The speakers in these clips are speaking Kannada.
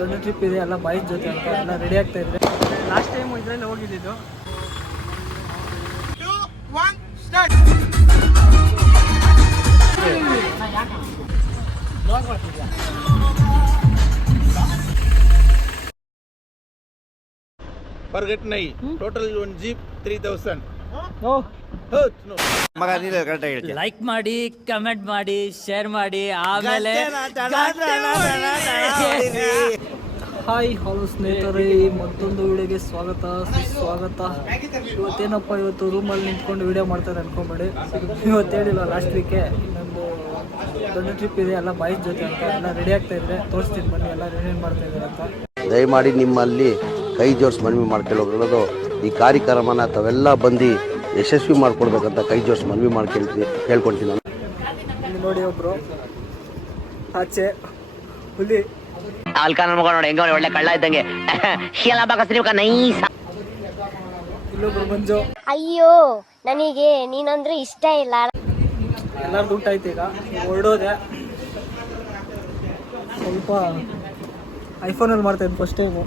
ದೊಡ್ಡ ಟ್ರಿಪ್ ಇದೆ, ಎಲ್ಲ ಬಾಯ್ಸ್ ಜೊತೆ ಅಂತ ಎಲ್ಲ ರೆಡಿ ಆಗ್ತಾ ಇದ್ರೆ. ಲಾಸ್ಟ್ ಟೈಮ್ ಇದರಲ್ಲಿ ಹೋಗಿದ್ದು. Forget nahi. Total one jeep 3000. Like ಮಾಡಿ, ಕಮೆಂಟ್ ಮಾಡಿ, ಶೇರ್ ಮಾಡಿ, ಆಮೇಲೆ ಹಾಯ್ ಹಲೋ ಸ್ನೇಹಿತರೆ, ಮತ್ತೊಂದು ವಿಡಿಯೋಗೆ ಸ್ವಾಗತ ಸುಸ್ವಾಗತ. ಇವತ್ತೇನಪ್ಪ, ಇವತ್ತು ರೂಮಲ್ಲಿ ನಿಂತ್ಕೊಂಡು ವಿಡಿಯೋ ಮಾಡ್ತಾರೆ ಅನ್ಕೊಂಬೇಡಿ. ಇವತ್ತು ಹೇಳಿಲ್ಲ, ಲಾಸ್ಟ್ ವೀಕೆ ಇನ್ನೊಂದು ದೊಡ್ಡ ಟ್ರಿಪ್ ಇದೆ, ಎಲ್ಲ ಬಾಯ್ಸ್ ಜೊತೆ ಅಂತ ಎಲ್ಲ ರೆಡಿ ಆಗ್ತಾ ಇದ್ರೆ ತೋರಿಸ್ತೀನಿ ಬನ್ನಿ ಎಲ್ಲ ಏನೇನು ಮಾಡ್ತಾ ಇದ್ದಾರೆ ಅಂತ. ದಯಮಾಡಿ ನಿಮ್ಮಲ್ಲಿ ಕೈ ಜೋಡಿಸಿ ಮನವಿ ಮಾಡ್ಕೊಳ್ಳೋದು ಈ ಕಾರ್ಯಕ್ರಮನ ತಾವೆಲ್ಲ ಬಂದು ಯಶಸ್ವಿ ಮಾಡ್ಕೊಡ್ಬೇಕಂತ ಕೈ ಜೋಡಿಸಿ ಮನವಿ ಕೇಳ್ಕೊಳ್ತೀನಿ ನಾನು. ಇಲ್ಲಿ ನೋಡಿ ಒಬ್ರು ಆಚೆ ಹುಲಿ ನೋಡಿ ಒಳ್ಳೆ ಕಳ್ಳ ಇದ್ದಂಗೆ ಇಲ್ಲೊಬ್ರು ಮಂಜು. ಅಯ್ಯೋ ನನಗೆ ನೀನಂದ್ರೆ ಇಷ್ಟ ಇಲ್ಲ. ಎಲ್ಲಾರ್ದು ಊಟ ಆಯ್ತು, ಈಗ ಹೊರಡೋದೆ. ಸ್ವಲ್ಪ ಐಫೋನಲ್ಲಿ ಮಾಡ್ತಾ ಇದ್ದು ಫಸ್ಟ್ ಟೈಮು.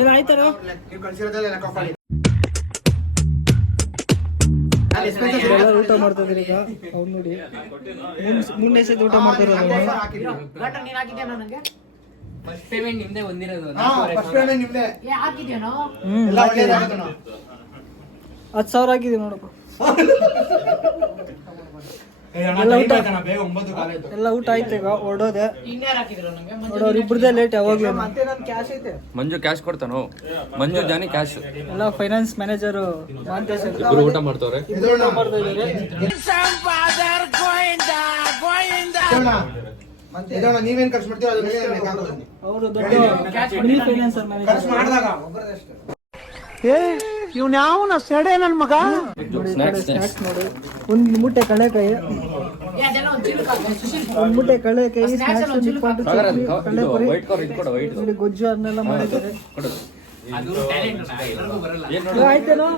ಏನಾಯ್ತಾರ ಎಲ್ಲರೂ ಊಟ ಮಾಡ್ತಾ ಇದ್ರಿ ಈಗ. ಅವ್ನು ನೋಡಿ ಮುಂದೆ ಸತಿ ಊಟ ಮಾಡ್ತಿರೋದು. 10,000 ಹಾಕಿದೀವಿ ನೋಡಪ್ಪ. ಎಲ್ಲ ಊಟ ಆಯ್ತು, ಈಗ ಹೊರಡೋದೆ. ನೋಡೋರು ಇಬ್ರದೇ ಲೇಟ್ ಯಾವಾಗ್ಲೂ. ಮಂಜು ಕ್ಯಾಶ್ ಕೊಡ್ತಾನೋ, ಮಂಜು ಜಾನಿ ಕ್ಯಾಶ್. ಎಲ್ಲ ಫೈನಾನ್ಸ್ ಮ್ಯಾನೇಜರ್ ಮಾಂತೇಶ್ ಊಟ ಮಾಡ್ತವ್ರೆ. ನೀವೇನ್ ಖರ್ಚು ಮಾಡ್ತೀವಿ ಅವರು ದೊಡ್ಡ ಫೈನಾನ್ಸರ್ ಮ್ಯಾನೇಜರ್. ಇವ್ನ್ಯಾವನ ಸೆಡೆ ನನ್ ಮಗ. ಸ್ನಾಕ್ಸ್ ನೋಡಿ, ಒಂದು ಮುಟ್ಟೆ ಕಳೆಕಾಯಿ, ಒಂದು ಮುಟ್ಟೆ ಕಳೆಕಾಯಿ, ಕಳೆಪುರಿ, ಗೊಜ್ಜು ಅದನ್ನೆಲ್ಲ ಮಾಡಿದ್ದಾರೆ. ಆಯ್ತೇನೋ,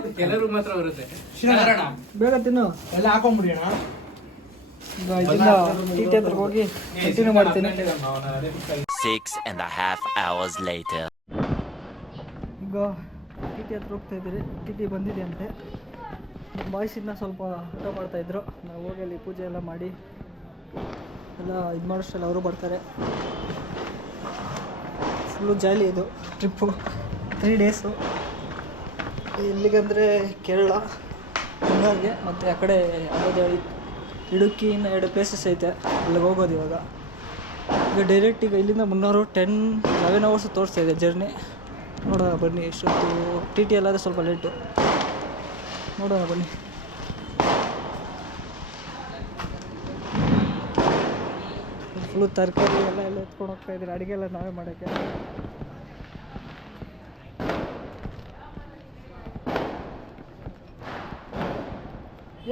ಬೇಗ ತಿನ್ನು. ಎಲ್ಲ ಹಾಕೊಂಡ್ಬಿಡಿ ಅಣ್ಣ. ಇದನ್ನ ಟೀಟಿ ಹತ್ರ ಹೋಗಿ ಕಂಟಿನ್ಯೂ ಮಾಡ್ತೀನಿ. 6.5 hours later. ಈಗ ಟಿಟಿ ಹತ್ರ ಹೋಗ್ತಾ ಇದ್ದೀರಿ. ಟಿಟಿ ಬಂದಿದೆ ಅಂತೆ. ಬಾಯ್ಸ್ ಇನ್ನ ಸ್ವಲ್ಪ ಊಟ ಮಾಡ್ತಾಯಿದ್ರು. ನಾವು ಹೋಗಿ ಅಲ್ಲಿ ಪೂಜೆ ಎಲ್ಲ ಮಾಡಿ ಎಲ್ಲ ಇದು ಮಾಡೋಷ್ಟೆಲ್ಲ ಅವರು ಬರ್ತಾರೆ. ಫುಲ್ಲು ಜಾಲಿ ಇದು ಟ್ರಿಪ್ಪು. 3 ಡೇಸು. ಎಲ್ಲಿಗಂದರೆ ಕೇರಳ, ಹಂಗಾಗಿ ಮತ್ತು ಆ ಕಡೆ ಯಾವುದೇ ಇಡುಕ್ಕಿ, ಇನ್ನು 2 ಪ್ಲೇಸಸ್ ಐತೆ, ಅಲ್ಲಿಗೆ ಹೋಗೋದು ಇವಾಗ. ಈಗ ಡೈರೆಕ್ಟ್ ಈಗ ಇಲ್ಲಿಂದ ಮುನ್ನೂರು 11 ಅವರ್ಸ್ ತೋರಿಸ್ತಾ ಇದೆ ಜರ್ನಿ. ನೋಡೋಣ ಬನ್ನಿ ಎಷ್ಟೊತ್ತು. ಟಿ ಟಿ ಅಲ್ಲಾದರೆ ಸ್ವಲ್ಪ ಲೇಟು. ನೋಡೋಣ ಬನ್ನಿ. ಫುಲ್ಲು ತರಕಾರಿ ಎಲ್ಲ ಎತ್ಕೊಂಡು ಹೋಗ್ತಾ ಇದ್ದೀರಿ. ಅಡುಗೆ ಎಲ್ಲ ನಾವೇ ಮಾಡೋಕ್ಕೆ.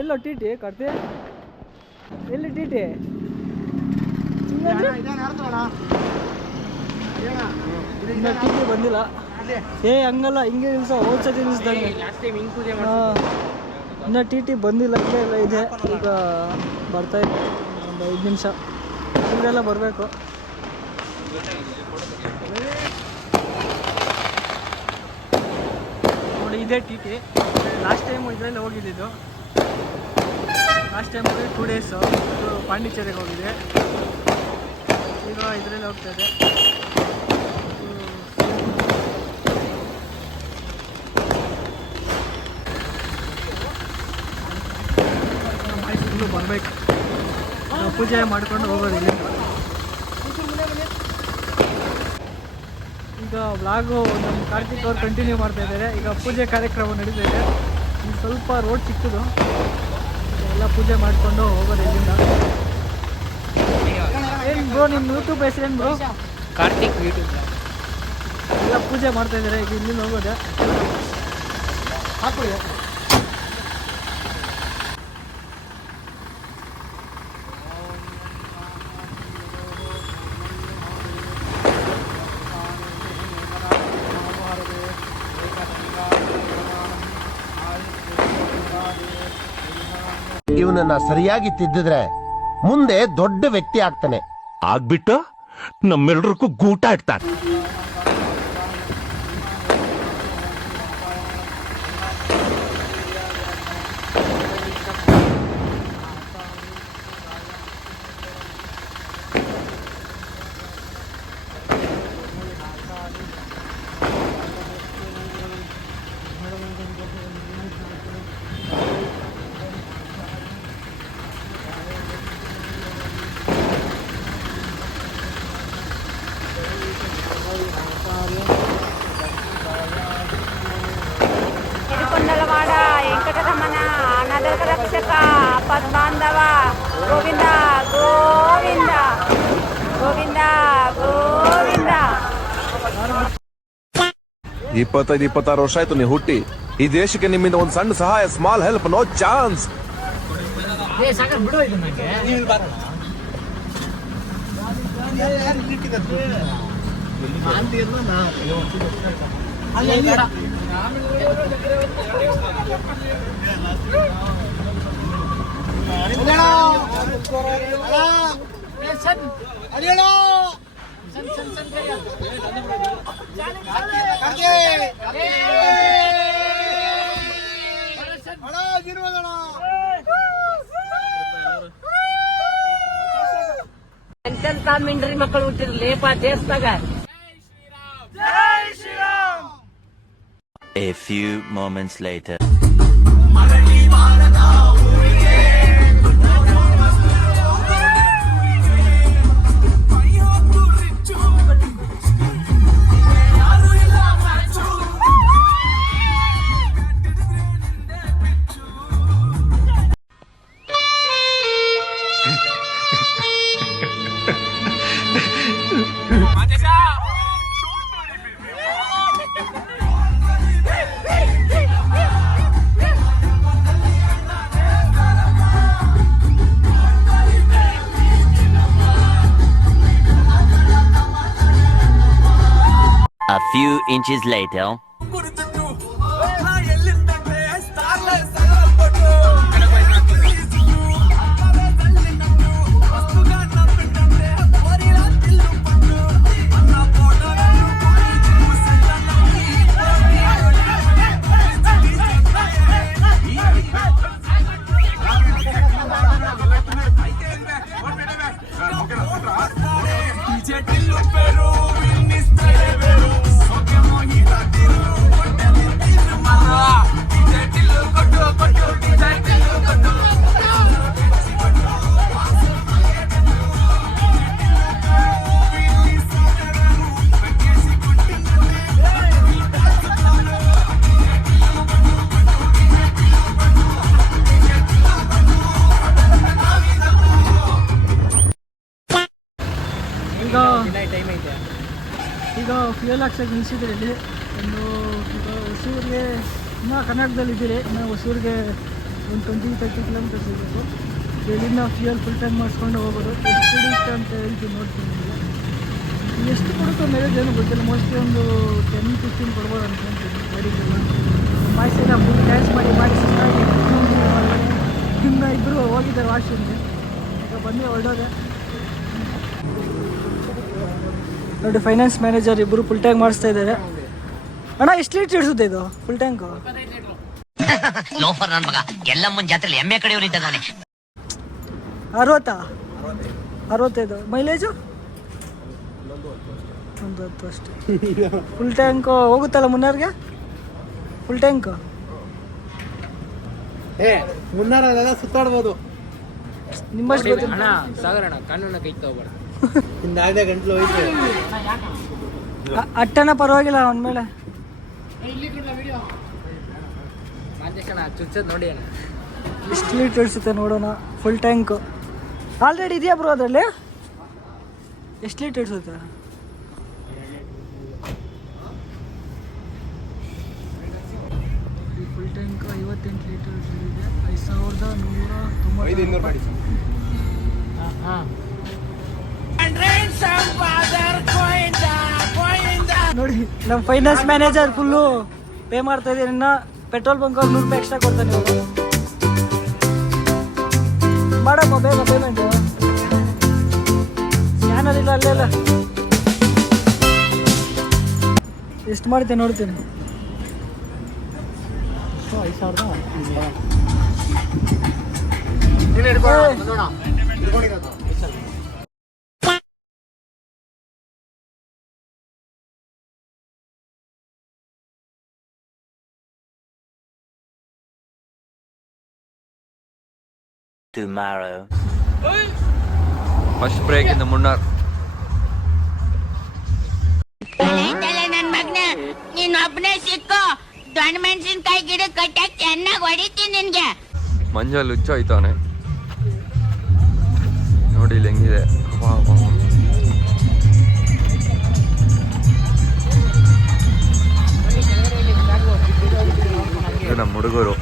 ಎಲ್ಲೋ ಟಿ ಟಿ ಕಟ್ತೆ, ಎಲ್ಲಿ ಟಿ ಟಿ? ಇನ್ನು ಟಿ ಟಿ ಬಂದಿಲ್ಲ. ಹಂಗಲ್ಲ, ಹಿಂಗೆ ನಿಲ್ಸ, ಹೋದ್ಸತಿ ನಿಲ್ಸ್ದಂಗೆ. ಇನ್ನು ಟಿ ಟಿ ಬಂದಿಲ್ಲ, ಇಲ್ಲೇ ಎಲ್ಲ ಇದೆ. ಈಗ ಬರ್ತಾಯಿದೆ, ಒಂದು 5 ನಿಮಿಷ ಇಲ್ಲೆಲ್ಲ ಬರಬೇಕು. ನೋಡಿ, ಇದೇ ಟಿ ಟಿ. ಲಾಸ್ಟ್ ಟೈಮು ಇದರಲ್ಲಿ ಹೋಗಿದ್ದು. ಲಾಸ್ಟ್ ಟೈಮ್ 2 ಡೇಸು ಇದು ಪಾಂಡಿಚೇರಿಗೆ ಹೋಗಿದೆ. ಈಗ ಇದರಲ್ಲಿ ಹೋಗ್ತಾಯಿದೆ. ಬರಬೇಕು, ಪೂಜೆ ಮಾಡ್ಕೊಂಡು ಹೋಗೋದು ಇಲ್ಲಿಂದ. ಈಗ ವ್ಲಾಗು ನಮ್ಮ ಕಾರ್ತಿಕ್ ಅವ್ರು ಕಂಟಿನ್ಯೂ ಮಾಡ್ತಾ ಇದ್ದಾರೆ. ಈಗ ಪೂಜೆ ಕಾರ್ಯಕ್ರಮ ನಡೀತಾ ಇದೆ. ಈಗ ಸ್ವಲ್ಪ ರೋಡ್ ಚಿಕ್ಕದು, ಎಲ್ಲ ಪೂಜೆ ಮಾಡಿಕೊಂಡು ಹೋಗೋದು ಇಲ್ಲಿಂದ. ಏನು ಬ್ರೋ ನಿಮ್ಮ ಯೂಟ್ಯೂಬ್ ಹೆಸರೇನು ಬ್ರೋ? ಕಾರ್ತಿಕ್ ಯೂಟ್ಯೂಬ್. ಎಲ್ಲ ಪೂಜೆ ಮಾಡ್ತಾ ಇದ್ದಾರೆ. ಈಗ ಇಲ್ಲಿಂದ ಹೋಗೋದೆ. ಹಾಕೊಳ್ಳಿ. ಇವನನ್ನ ಸರಿಯಾಗಿ ತಿದ್ದಿದ್ರೆ ಮುಂದೆ ದೊಡ್ಡ ವ್ಯಕ್ತಿ ಆಗ್ತಾನೆ. ಆಗ್ಬಿಟ್ಟು ನಮ್ಮೆಲ್ರಿಗೂ ಗೂಟ ಇಡ್ತಾರೆ. ತಿರುಕೊಂಡಲವಾಡ ವೆಂಕಟರಮಣ ಅನಾಥ ರಕ್ಷಕ ಪದ್ಮಾಂಧವ ಗೋವಿಂದ ಗೋವಿಂದ ಗೋವಿಂದ ಗೋವಿಂದ. 25-26 ವರ್ಷ ಆಯ್ತು ನೀವು ಹುಟ್ಟಿ. ಈ ದೇಶಕ್ಕೆ ನಿಮ್ಮಿಂದ ಒಂದು ಸಣ್ಣ ಸಹಾಯ, ಸ್ಮಾಲ್ ಹೆಲ್ಪ್, ನೋ ಚಾನ್ಸ್. ಎಂತೆಂತ ಮಿಂಡ್ರಿ ಮಕ್ಕಳು ಹುಟ್ಟಿರ್ಲೇಪ ದೇಶದಾಗ. A few moments later. A few inches later. ಈಗ ಫ್ಯೂಯಲ್ ಹಾಕ್ಸೋಕೆ ನಿಲ್ಸಿದ್ರೆ ಇಲ್ಲಿ ಒಂದು ಈಗ ಹೊಸೂರಿಗೆ ಇನ್ನೂ ಕರ್ನಾಟಕದಲ್ಲಿದ್ದೀರಿ. ಇನ್ನು ಹೊಸೂರಿಗೆ ಒಂದು 20-30 ಕಿಲೋಮೀಟರ್ಸ್ ಇರಬೇಕು. ಇಲ್ಲಿಂದ ಫ್ಯೂಯಲ್ ಫುಲ್ ಟ್ಯಾಂಕ್ ಮಾಡಿಸ್ಕೊಂಡು ಹೋಗೋದು. ಎಷ್ಟು ಇಷ್ಟ ಅಂತ ಹೇಳ್ತೀನಿ, ನೋಡ್ತೀನಿ. ನಿಮಗೆ ಎಷ್ಟು ಕೊಡುತ್ತೋ ಮೇರೇಜ್ ಏನೂ ಗೊತ್ತಿಲ್ಲ. ಮೋಸ್ಟ್ಲಿ ಒಂದು 10-15 ಕೊಡ್ಬೋದು ಅನ್ಕೊಂತೀನಿ ಗಾಡಿಗೆಲ್ಲ. ಮಾಯ್ಸೆಲ್ಲ ಫುಲ್ ಡ್ಯಾನ್ಸ್ ಮಾಡಿ ಸುತ್ತಾಗಿ ಇನ್ನು ಇಬ್ಬರು ಹೋಗಿದ್ದಾರೆ ವಾಶ್ರೂಮ್ಗೆ. ಈಗ ಬಂದು ಹೊರಡೋದೆ ನೋಡಿ. ಫೈನಾನ್ಸ್ ಮ್ಯಾನೇಜರ್ ಇಬ್ಬರು ಫುಲ್ ಟ್ಯಾಂಕ್ ಮಾಡಿಸ್ತಾ ಇದ್ದಾರೆ. ಅಣ್ಣ ಎಷ್ಟು ಲೀಟ್ರ್ ಇಡಿಸುತ್ತೆ ಇದು ಫುಲ್ ಟ್ಯಾಂಕು? ಲೋಫರ್ ನನ್ನ ಮಗ ಎಲ್ಲಮ್ಮನ ಜಾತ್ರೆಯಲ್ಲಿ ಎಮ್ಮೆ ಕಡೆಯವರು ಇದ್ದಾನೆ. 65 ಮೈಲೇಜು ಒಂದು 10 ಅಷ್ಟೇ. ಫುಲ್ ಟ್ಯಾಂಕು ಹೋಗುತ್ತಲ್ಲ ಮುನ್ನಾರ್ಗೆ ಫುಲ್ ಟ್ಯಾಂಕು? ಮುನ್ನಾರೆಲ್ಲ ಸುತ್ತಾಡ್ಬೋದು. ನಿಮ್ಮಷ್ಟು ಗೊತ್ತಿಲ್ಲ. ಸಾಗರಣ ಕಾನೂನ ಕೈ ತಗೋಬೇಡ. ಇನ್ನು 5 ಗಂಟಲು ಹೋಯ್ತು. ಅಟ್ಟನ ಪರವಾಗಿಲ್ಲ ಅವನ ಮೇಲೆ. ಚುಚ್ಚದ್ ನೋಡಿ ಎಷ್ಟು ಲೀಟ್ರ್ ಇಡಿಸುತ್ತೆ ನೋಡೋಣ. ಫುಲ್ ಟ್ಯಾಂಕು ಆಲ್ರೆಡಿ ಇದೆಯಾ ಬ್ರೋ ಅದರಲ್ಲಿ? ಎಷ್ಟು ಲೀಟ್ರ್ ಇಡಿಸುತ್ತೆ? ಈ ಫುಲ್ ಟ್ಯಾಂಕ್ 58 ಲೀಟರ್ ಇದೆ. 5190. ನೋಡಿ ನಮ್ಮ ಫೈನಾನ್ಸ್ ಮ್ಯಾನೇಜರ್ ಫುಲ್ಲು ಪೇ ಮಾಡ್ತಾ ಇದ್ದೀನಿ. ಇನ್ನು ಪೆಟ್ರೋಲ್ ಬಂಕ್ ಅವ್ರು 100 ರೂಪಾಯಿ ಎಕ್ಸ್ಟ್ರಾ ಕೊಡ್ತಾನೆ. ಮಾಡಪ್ಪ ಬೇಗ ಪೇಮೆಂಟು. ಸ್ಕ್ಯಾನರ್ ಚಾನಲ್ ಇಲ್ಲ ಅಲ್ಲೇ ಇಲ್ಲ. ಎಷ್ಟು ಮಾಡ್ತೇನೆ ನೋಡ್ತೀನಿ. 5,000. Tomorrow. ಫಸ್ಟ್ ಬ್ರೇಕ್ ಇಂದ ಮುನ್ನಾರ್. ನನ್ ಮಗ್ನ ನೀನ್ ಒಬ್ನೇ ಸಿಕ್ಕೋ ದೊಣ್ಣ ಮೆಣಸಿನ್ಕಾಯಿ ಗಿಡ ಕಟ್ಟಾಕ್ ಚೆನ್ನಾಗಿ ಹೊಡಿತೀನಿ ನಿನ್ಗೆ. ಮಂಜಲ್ಲಿ ಹುಚ್ಚ ಹೋಯ್ತಾವನೆ ನೋಡಿ ಇಲ್ಲಿ ಹೆಂಗಿದೆ. ಇದು ನಮ್ಮ ಹುಡುಗರು.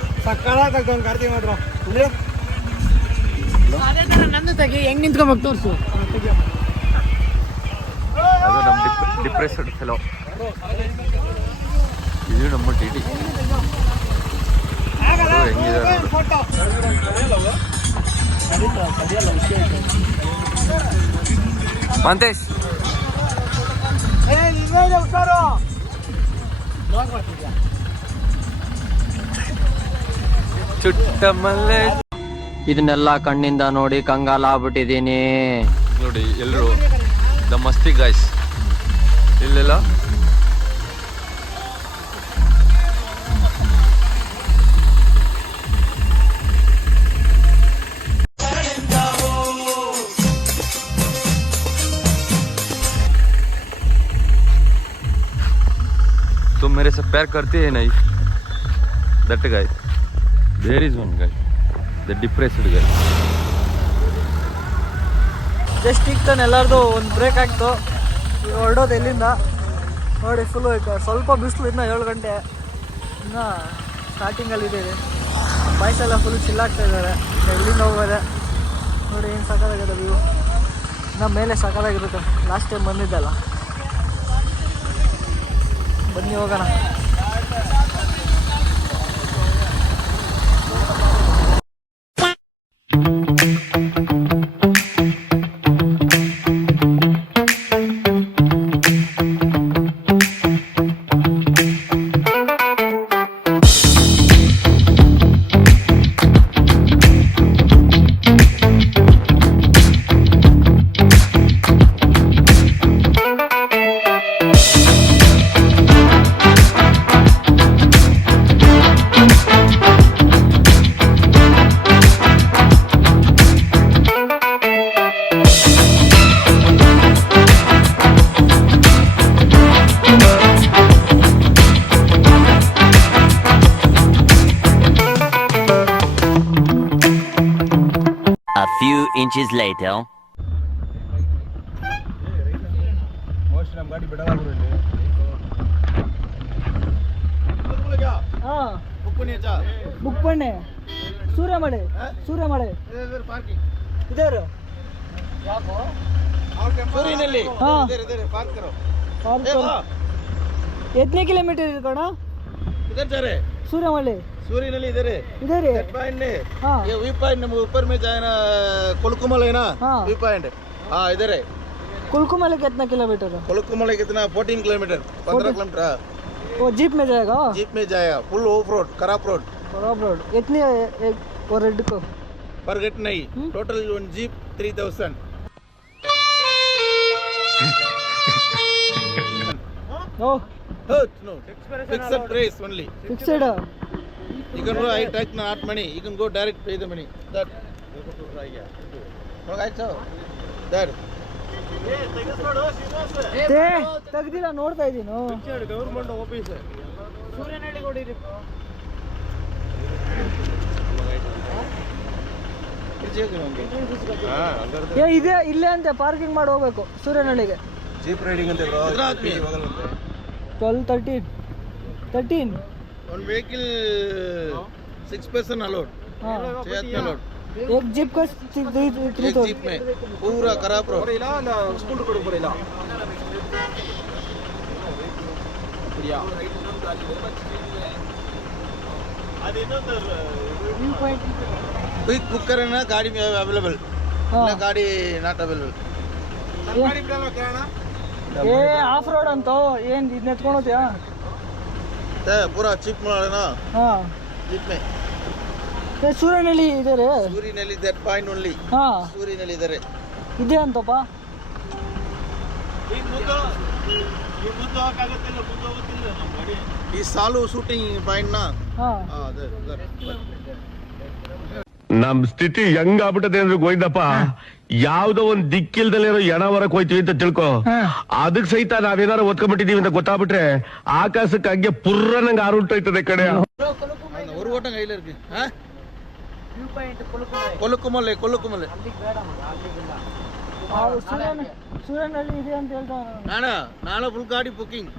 ನಂದು ತೆಗಿ ಹೆಂಗ್ ನಿಂತ್ಕೊಬೇಕು ತೋರ್ಸು. ಅದು ನಮ್ಮ ಡಿಪ್ರೆಸ್ಡ್ ಫೆಲೋ. ಇದು ನಮ್ಮ ಟಿಟಿ ಹೆಂಗಿದೆ ಮಂತೇಶ್. ಚುಟ್ಟ ಮಲ್ಲೆ. ಇದನ್ನೆಲ್ಲ ಕಣ್ಣಿಂದ ನೋಡಿ ಕಂಗಾಲಾಗ್ಬಿಟ್ಟಿದೀನಿ. ನೋಡಿ ಎಲ್ಲರೂ ದ ಮಸ್ತಿ ಗಾಯ್ಸ್ ಇಲ್ಲೆಲ್ಲ तुम मेरे से प्यार करती है नहीं? That guy. There is one guy. The depressed guy. Just ಈಗ ತಾನೆ ಎಲ್ಲರದು ಒಂದು ಬ್ರೇಕ್ ಆಗ್ತು. ಈಗ ಹೊರಡೋದು ಎಲ್ಲಿಂದ ನೋಡಿ. ಫುಲ್ಲು ಸ್ವಲ್ಪ ಬಿಸಿಲು. ಇನ್ನೂ 7 ಗಂಟೆ ಇನ್ನೂ ಸ್ಟಾರ್ಟಿಂಗಲ್ಲಿ ಇದೆ. ಬಾಯ್ಸ್ ಎಲ್ಲ ಫುಲ್ ಚಿಲ್ಲಾಗ್ತಾ ಇದ್ದಾರೆ. ಎಲ್ಲಿಂದ ಹೋಗೋದೆ ನೋಡಿ. ಏನು ಸಾಕಾಗಿದೆ ವ್ಯೂ. ಇನ್ನೂ ಮೇಲೆ ಸಾಕಾಗಿರುತ್ತೆ. ಲಾಸ್ಟ್ ಟೈಮ್ ಬಂದಿದ್ದಲ್ಲ. ಬನ್ನಿ ಹೋಗೋಣ. A few inches later. ಹಾಂ ಬುಕ್ ಪಣ್ಣೆ ಸೂರ್ಯಮಳೆ. ಸೂರ್ಯಮಳೆ ಇದೇರು ಎತ್ತನೇ ಕಿಲೋಮೀಟರ್ ಇದೆ ಕಣ सूर्यमले सूर्यनली इधर है, इधर है पॉइंट है। हाँ ये व्यू पॉइंट ऊपर में जाए ना, कोलकुमल है ना। हाँ व्यू पॉइंट हाँ इधर है। कोलकुमले कितना किलोमीटर है? कोलकुमल कितना 14 किलोमीटर 15 किलोमीटर। वो जीप में जाएगा? जीप में जाएगा, फुल ऑफ रोड, खराब रोड। खराब रोड इतनी एक और रेड को पर रेट नहीं, total one jeep 3000। No no, fixed price only. Fixed. You can go, I take not money. You can go direct pay the money. That. That. ತೆಗ್ದಿಲ್ಲ ನೋಡ್ತಾ ಇದ್ದೀನಿ. ಗವರ್ಮೆಂಟ್ ಆಫೀಸ್ ಸೂರ್ಯನಹಳ್ಳಿ ಕೊಡಿರಿ. ಇದೆ ಇಲ್ಲೇ ಅಂತ ಪಾರ್ಕಿಂಗ್ ಮಾಡಿ ಹೋಗ್ಬೇಕು ಸೂರ್ಯನಹಳ್ಳಿಗೆ. ಜೀಪ್ ರೈಡಿಂಗ್ ಅಂತ 12, 13 one vehicle 6 person allowed। हाँ allowed। एक जीप का 3 तो जीप में पूरा खराब रोड। स्कूल को पड़ेगा बढ़िया। क्विक बुक करना गाड़ी में अवेलेबल, ना गाड़ी नॉट अवेलेबल। ಏ ಆಫ್ ರೋಡ್ ಅಂತ ಏನು ಇದನ್ನ ಎತ್ಕೊಂಡು ಹೋಗ್ತೀಯಾ? पूरा चिप ना ಹಾಂ जीप में ಸೂರ್ಯನಹಳ್ಳಿ ಇದೆ ರೀ. ಸೂರಿನಲ್ಲಿ that point only ಹಾಂ ಸೂರಿನಲ್ಲಿ ಇದ್ದಾರೆ ಇದೆ ಅಂತಪ್ಪ. ಈ ಸಾಲು ಶೂಟಿಂಗ್ ಪಾಯಿಂಟ್ ನ ಹಾಂ ನಮ್ ಸ್ಥಿತಿ ಹೆಂಗ್ ಆಗ್ಬಿಟ್ಟದೆ ಅಂದ್ರೆ ಗೋವಿಂದಪ್ಪ, ಯಾವ್ದೋ ಒಂದ್ ದಿಕ್ಕಿಲ್ದಲ್ಲಿರೋ ಎಣ ಹೊರಕ್ ಹೋಯ್ತೀವಿ ಅಂತ ತಿಳ್ಕೊ, ಅದಕ್ ಸಹಿತ ನಾವೇನಾರು ಒತ್ಕೊಂಡ್ಬಿಟ್ಟಿದೀವಿ ಅಂತ ಗೊತ್ತಾಗ್ಬಿಟ್ರೆ ಆಕಾಶಕ್ಕೆ ಹಂಗೆ ಪುರ್ರ ನಂಗೆ ಆರುಂಟೋಯ್ತದೆ ಕಡೆ. ஒரு ஓட்டம் கையில இருக்கு. கொல்லுக்குமலை கொல்லுக்குமலை ಸೂರ್ಯನಹಳ್ಳಿ ಇದೆ ಅಂತ ಹೇಳ್ತಾವ. ನಾಳೆ ಫುಲ್ ಗಾಡಿ ಬುಕಿಂಗ್.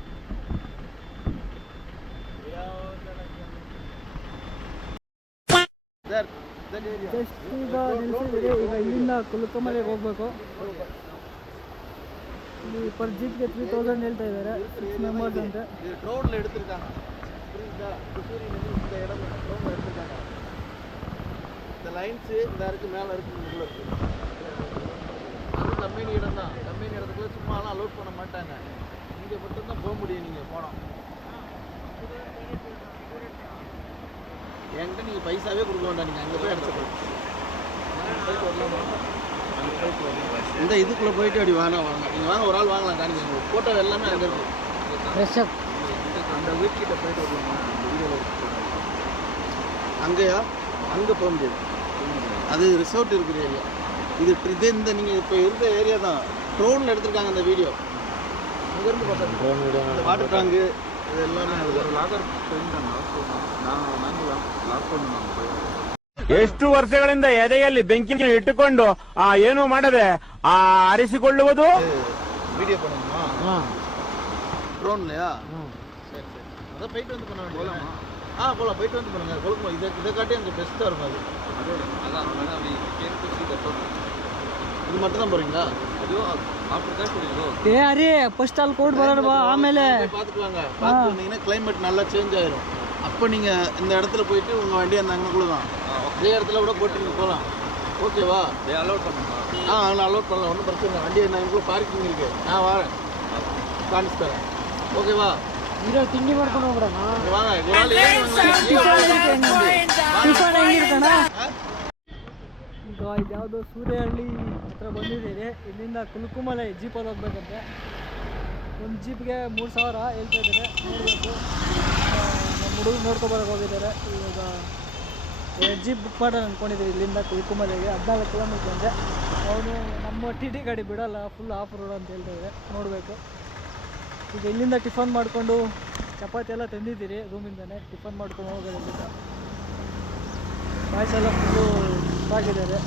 ಈಗ ನಿಲ್ಸಿದ್ದೀರಿ. ಈಗ ಇಲ್ಲಿಂದ ಕುಲುಕಮಲೆಗೆ ಹೋಗ್ಬೇಕು. ಇಲ್ಲಿ ಪರ್ ಜೀಪ್ಗೆ 3000 ಹೇಳ್ತಾ ಇದ್ದಾರೆ. 6 ಮೆಂಬರ್ಸ್ ಅಂತೆ. ட்ரோன்ல எடுத்துருக்காங்க. இந்த இடம் ட்ரோன்ல எடுத்துருக்காங்க. இந்த லைன்ஸ் இந்த இருக்கு மேல இருக்கு உள்ள இருக்கு. அது கம்பெனி இடம் தான். கம்பெனி இடத்துக்குள்ள சும்மாலாம் அலோட் பண்ண மாட்டாங்க. இங்க மட்டும் தான் போக முடியும் நீங்க போனா. என்கிட்ட நீங்க பைசாவே கொடுக்க வேண்டாம், நீங்க அங்க போய் எடுத்துக்கலாம். இந்த இதுக்குள்ள போயிட்டு அப்படி வாங்க நீங்க வாங்க, ஒரு ஆள் வாங்கலாம். காணிங்க போட்டோ எல்லாமே அங்க இருக்கு. அந்த வீட்டுக்கிட்ட போயிட்டு வரலாமா? அங்கேயா? அங்கே போக முடியாது, அது ரிசார்ட் இருக்கிற ஏரியா. இது இந்த நீங்கள் இப்போ இருந்த ஏரியா தான். ட்ரோனில் எடுத்திருக்காங்க அந்த வீடியோ. அங்கேருந்து பார்த்தா ட்ரோன் வீடியோ, வாட்டர் டேங்கு இது எல்லாமே லாகர் லாக் பண்ணுவாங்க. ಎಷ್ಟು ವರ್ಷಗಳಿಂದ ಎದೆಯಲ್ಲಿ ಬೆಂಕಿಯನ್ನು ಇಟ್ಟುಕೊಂಡು ಏನು ಮಾಡದೆ ಆರಿಸಿಕೊಳ್ಳುವುದು. வீடியோ பண்ணணுமா? ட்ரோன்லையா? சரி சரி, அதான் போயிட்டு வந்து பண்ண வேண்டியது. போகலாம், போயிட்டு வந்து பண்ணுங்க. கொழுக்குமா இதை காட்டி அங்கே பெஸ்ட்டாக இருக்கும். இது மட்டும் தான் போகிறீங்களா? ಏ ಅರೇ ಫಸ್ಟ್ ಅಲ್ಲಿ ಕೋಡ್ ಬರೋಣ ಬಾ, ಆಮೇಲೆ பார்த்துக்குவாங்க. பார்த்து வந்தீங்கன்னா கிளைமேட் நல்லா சேஞ்ச் ஆயிரும். அப்போ நீங்கள் இந்த இடத்துல போயிட்டு உங்கள் வண்டி அந்த அங்கக்குள்ளே தான் இதே இடத்துல கூட போட்டு நீங்கள் போகலாம். ஓகேவா? அலோட் பண்ணலாம். அதில் அலோட் பண்ணலாம், ஒன்றும் பிரச்சனை இல்லை. வண்டி என்ன எங்களுக்குள்ள பார்க்கிங் இருக்குது, நான் வரேன் காணிச்சு தரேன். ஓகேவா? ಇರೋ ತಿಂಡಿ ಮಾಡ್ಕೊಂಡು ಹೋಗ್ಬಿಡೋಣ. வாங்க, ஒரு ஆள் ಟಿಫನ್ ಹೆಂಗಿರ್ತಾನ? ಈಗ ಇದ್ಯಾವುದೋ ಸೂರ್ಯಹಳ್ಳಿ ಹತ್ರ ಬಂದಿದ್ದೀರಿ. ಇಲ್ಲಿಂದ ಕುಲುಕುಮಲೆ ಜೀಪಲ್ಲಿ ಹೋಗ್ಬೇಕಂತೆ. ಒಂದು ಜೀಪ್ಗೆ 3000 ಹೇಳ್ತಾ ಇದ್ದಾರೆ. ನೋಡಬೇಕು, ನಮ್ಮ ಹುಡುಗರು ನೋಡ್ಕೊಬರಕ್ಕೆ ಹೋಗಿದ್ದಾರೆ. ಇವಾಗ ಜೀಪ್ ಬುಕ್ ಮಾಡೋಣ ಅಂದ್ಕೊಂಡಿದ್ದೀವಿ. ಇಲ್ಲಿಂದ ಕುಲುಕುಮಲೆಗೆ 14 ಕಿಲೋಮೀಟ್ರ್ ಅಂತೆ. ಅವನು ನಮ್ಮ ಟಿ ಗಾಡಿ ಬಿಡೋಲ್ಲ, ಫುಲ್ ಆಫ್ ರೋಡ್ ಅಂತ ಹೇಳ್ತಾ ಇದ್ದಾರೆ. ನೋಡಬೇಕು. ಈಗ ಇಲ್ಲಿಂದ ಟಿಫನ್ ಮಾಡಿಕೊಂಡು ಚಪಾತಿ ಎಲ್ಲ ತಂದಿದ್ದೀರಿ ರೂಮಿಂದನೇ. ಟಿಫನ್ ಮಾಡ್ಕೊಂಡು ಹೋಗೋದು. ಇಲ್ಲಿಂದ ಬಾಯ್ಸ್ ಎಲ್ಲ ಫುಲ್ಲು ಆಗಿದ್ದಾರೆ,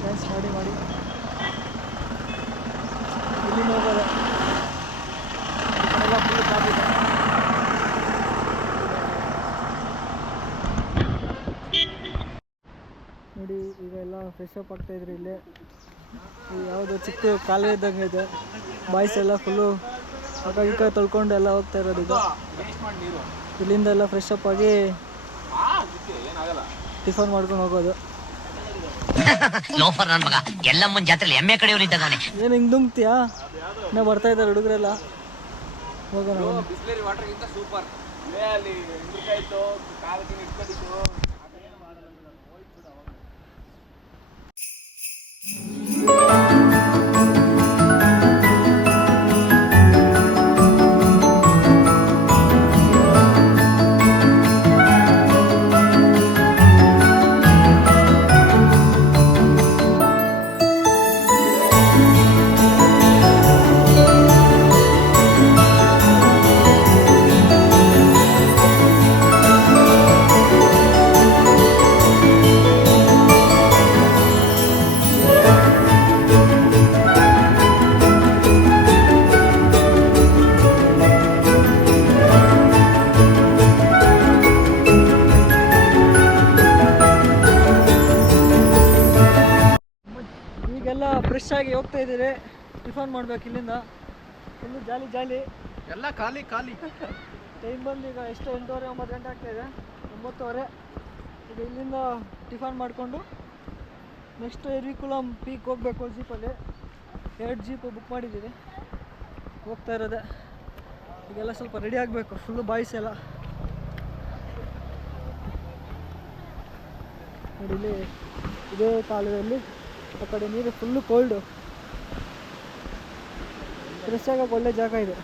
ಡ್ಯಾನ್ಸ್ ಮಾಡಿ ಇಲ್ಲಿಂದ ಹೋಗೋದೆ. ಎಲ್ಲ ಫುಲ್ಲು ಕಾದಿದೆ. ನೋಡಿ, ಈಗ ಎಲ್ಲ ಫ್ರೆಶ್ ಅಪ್ ಆಗ್ತಾಯಿದ್ರು. ಇಲ್ಲೇ ಯಾವುದೋ ಚಿಕ್ಕ ಕಾಲುವೆ ಇದ್ದಂಗೆ ಇದೆ. ಬಾಯ್ಸ್ ಎಲ್ಲ ಫುಲ್ಲು ಅಕ್ಕ ತೊಳ್ಕೊಂಡು ಎಲ್ಲ ಹೋಗ್ತಾ ಇರೋದು. ಈಗ ಇಲ್ಲಿಂದ ಎಲ್ಲ ಫ್ರೆಶ್ ಅಪ್ ಆಗಿ ಟಿಫನ್ ಮಾಡ್ಕೊಂಡು ಹೋಗೋದು. ಲೋಫರ್ ನನ್ನ ಮಗ ಎಲ್ಲ ಮುಂಜಾನೆ ಜಾತ್ರೆಯಲ್ಲಿ ಎಮ್ಮೆ ಕಡೆಯವರು ಇದ್ದಾಗವನೇ. ಏನು ಹಿಂಗೆ ದುಮ್ತೀಯಾ? ಇನ್ನೂ ಬರ್ತಾ ಇದ್ದಾರೆ ಹುಡುಗರೆಲ್ಲ. ಹೋಗೋಣ. ಬಿಸ್ಲೇರಿ ವಾಟರ್ಗಿಂತ ಸೂಪರ್. ಅಲ್ಲಿ ಇಟ್ಕೊಂಡಿತ್ತು ಕಾಲಕ್ಕೆ ಇಟ್ಕೊಂಡಿತ್ತು. ಫ್ರೆಶ್ ಆಗಿ ಹೋಗ್ತಾ ಇದ್ದೀರಿ. ಟಿಫನ್ ಮಾಡ್ಬೇಕು. ಇಲ್ಲಿಂದ ಫುಲ್ಲು ಜಾಲಿ ಎಲ್ಲ ಖಾಲಿ. ಟೈಮ್ ಬಂದು ಈಗ ಎಷ್ಟು 8:30 9 ಗಂಟೆ ಆಗ್ತಾಯಿದೆ. 9:30. ಈಗ ಇಲ್ಲಿಂದ ಟಿಫನ್ ಮಾಡಿಕೊಂಡು ನೆಕ್ಸ್ಟ್ ಎರ್ವಿಕುಲಂ ಪೀಕ್ ಹೋಗಬೇಕು ಜೀಪಲ್ಲಿ. 2 ಜೀಪು ಬುಕ್ ಮಾಡಿದ್ದೀವಿ, ಹೋಗ್ತಾ ಇರೋದೆ. ಈಗೆಲ್ಲ ಸ್ವಲ್ಪ ರೆಡಿ ಆಗಬೇಕು, ಫುಲ್ಲು ಬಾಯ್ಸ್ ಎಲ್ಲ. ನೋಡಿ ಇಲ್ಲಿ ಇದೇ ಕಾಲುವೆಯಲ್ಲಿ ಆ ಕಡೆ ನೀರು ಫುಲ್ಲು ಕೋಲ್ಡು, ಫ್ರೆಶ್ ಆಗೋಕೆ ಒಳ್ಳೆ ಜಾಗ ಇದೆ.